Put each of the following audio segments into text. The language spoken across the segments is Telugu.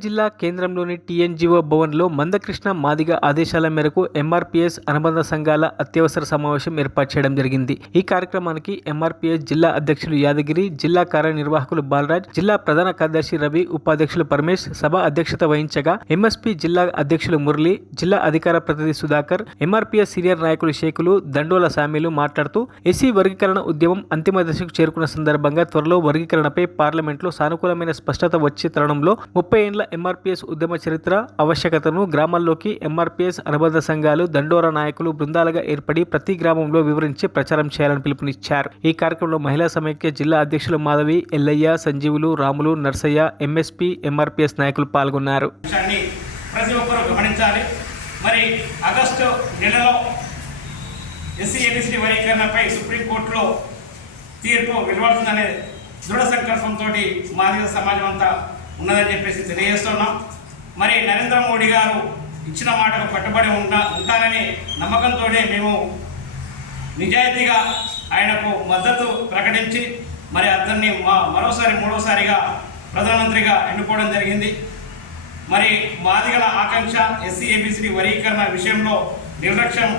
మెదక్ జిల్లా కేంద్రంలోని టీఎన్జీఓ భవన్లో మందకృష్ణ మాదిగ ఆదేశాల మేరకు ఎంఆర్పీఎస్ అనుబంధ సంఘాల అత్యవసర సమావేశం ఏర్పాటు చేయడం జరిగింది. ఈ కార్యక్రమానికి ఎంఆర్పీఎస్ జిల్లా అధ్యక్షులు యాదగిరి, జిల్లా కార్యనిర్వాహకులు బాలరాజ్, జిల్లా ప్రధాన కార్యదర్శి రవి, ఉపాధ్యక్షులు పరమేశ్ సభ అధ్యక్షత వహించగా ఎంఎస్పీ జిల్లా అధ్యక్షులు మురళి, జిల్లా అధికార ప్రతినిధి సుధాకర్, ఎంఆర్పీఎస్ సీనియర్ నాయకులు షేకులు, దండోల సామీలు మాట్లాడుతూ ఎస్సీ వర్గీకరణ ఉద్యమం అంతిమ దశకు చేరుకున్న సందర్భంగా త్వరలో వర్గీకరణపై పార్లమెంట్లో సానుకూలమైన స్పష్టత వచ్చే తరుణంలో 30 ఏళ్ల ఎంఆర్పీఎస్ ఉద్యమ చరిత్ర, ఆవశ్యకతను గ్రామాల్లోకి ఎంఆర్పీఎస్ అనుబంధ సంఘాలు, దండోర నాయకులు బృందాలుగా ఏర్పడి ప్రతి గ్రామంలో వివరించి ప్రచారం చేయాలని పిలుపునిచ్చారు. ఈ కార్యక్రమంలో మహిళా సమైక్య జిల్లా అధ్యక్షులు మాధవి, ఎల్లయ్య, సంజీవులు, రాములు, నర్సయ్య, ఎంఎస్పీ, ఎంఆర్పీఎస్ నాయకులు పాల్గొన్నారు. ప్రతి ఒక్కరూ గమనించాలి. మరి ఆగస్టు నెలలో ఎస్సీ ఎబిసి వర్గీకరణపై సుప్రీంకోర్టులో తీర్పు వెలువడుతుందనే దృఢ సంకల్పంతో మాదిగ సమాజం అంతా ఉన్నదని చెప్పేసి తెలియజేస్తున్నాం. మరి నరేంద్ర మోడీ గారు ఇచ్చిన మాటకు కట్టుబడి ఉంటారని నమ్మకంతో మేము నిజాయితీగా ఆయనకు మద్దతు ప్రకటించి మరి అతన్ని మూడోసారిగా ప్రధానమంత్రిగా ఎన్నుకోవడం జరిగింది. మరి మాదిగల ఆకాంక్ష ఎస్సీ ఎబిసి వర్గీకరణ విషయంలో నిర్లక్ష్యం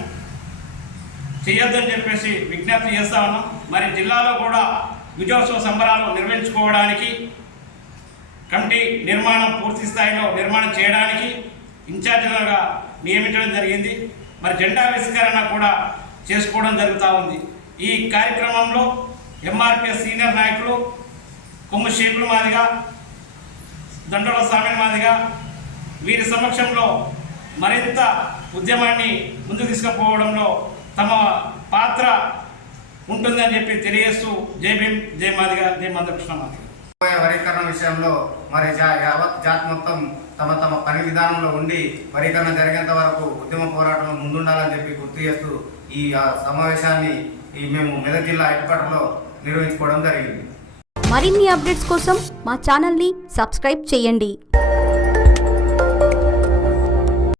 చేయొద్దని చెప్పేసి విజ్ఞప్తి చేస్తా ఉన్నాం. మరి జిల్లాలో కూడా విజయోత్సవ సంబరాలు నిర్వహించుకోవడానికి కమిటీ నిర్మాణం పూర్తి స్థాయిలో నిర్మాణం చేయడానికి ఇన్ఛార్జీలుగా నియమించడం జరిగింది. మరి జెండా ఆవిష్కరణ కూడా చేసుకోవడం జరుగుతూ ఉంది. ఈ కార్యక్రమంలో ఎంఆర్పీఎస్ సీనియర్ నాయకులు కొమ్ము షేకులు మాదిగ, దండోల సామీల్ మాదిగ వీరి సమక్షంలో మరింత ఉద్యమాన్ని ముందుకు తీసుకుపోవడంలో తమ పాత్ర ఉంటుందని చెప్పి తెలియజేస్తూ జై భీమ్, జై మాదిగ, జై మందకృష్ణ మాదిగ. వర్గీకరణ విషయంలో మరి యావత్ జాతి మొత్తం తమ పని విధానంలో ఉండి వర్గీకరణ జరిగేంత వరకు ఉద్యమ పోరాటంలో ముందుండాలని చెప్పి గుర్తు చేస్తూ ఈ సమావేశాన్ని మేము మెదక్ జిల్లా హెడ్క్వార్టర్లో నిర్వహించుకోవడం జరిగింది. మరిన్ని అప్డేట్స్ కోసం మా ఛానల్ని సబ్స్క్రైబ్ చేయండి.